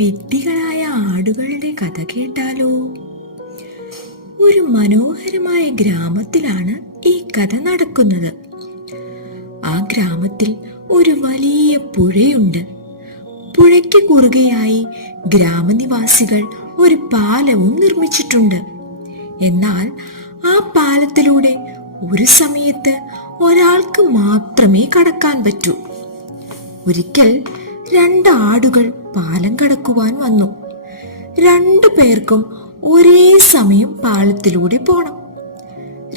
വിഡ്ഢികളായ ആടുകളുടെ കഥ കേട്ടാലോ? ഒരു മനോഹരമായ ഗ്രാമത്തിലാണ് ഈ കഥ നടക്കുന്നത്. ആ ഗ്രാമത്തിൽ ഒരു വലിയ പുഴയുണ്ട്. പുഴയ്ക്ക് കുറുകെയായി ഗ്രാമനിവാസികൾ ഒരു പാലവും നിർമ്മിച്ചിട്ടുണ്ട്. എന്നാൽ ആ പാലത്തിലൂടെ ഒരു സമയത്ത് ഒരാൾക്ക് മാത്രമേ കടക്കാൻ പറ്റൂ. ഒരിക്കൽ 2 ആടുകൾ പാലം കടക്കുവാൻ വന്നു. 2 പേർക്കും ഒരേ സമയം പാലത്തിലൂടെ പോണം.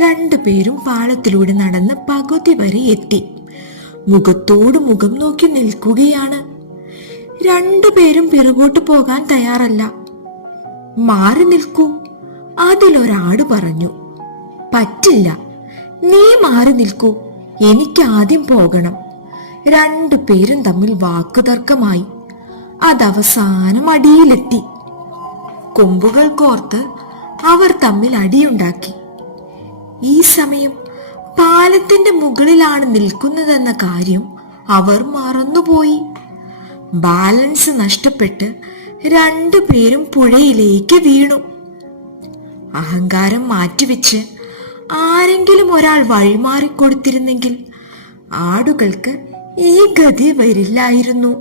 2 പേരും പാലത്തിലൂടെ നടന്ന് പകുതി വരെ എത്തി. മുഖത്തോട് മുഖം നോക്കി നിൽക്കുകയാണ്. 2 പേരും പിറകോട്ട് പോകാൻ തയ്യാറല്ല. മാറി നിൽക്കൂ, അതിലൊരാട് പറഞ്ഞു. പറ്റില്ല, നീ മാറി നിൽക്കൂ, എനിക്ക് ആദ്യം പോകണം. 2 പേരും തമ്മിൽ വാക്കുതർക്കമായി. അതവസാനം അടിയിലെത്തി. കൊമ്പുകൾ കോർത്ത് അവർ തമ്മിൽ അടിയുണ്ടാക്കി. ഈ സമയം പാലത്തിന്റെ മുകളിലാണ് നിൽക്കുന്നതെന്ന കാര്യം അവർ മറന്നുപോയി. ബാലൻസ് നഷ്ടപ്പെട്ട് 2 പേരും പുഴയിലേക്ക് വീണു. അഹങ്കാരം മാറ്റിവെച്ച് ആരെങ്കിലും ഒരാൾ വഴിമാറിക്കൊടുത്തിരുന്നെങ്കിൽ ആടുകൾക്ക് ഈ ഗതി വരില്ലായിരുന്നു.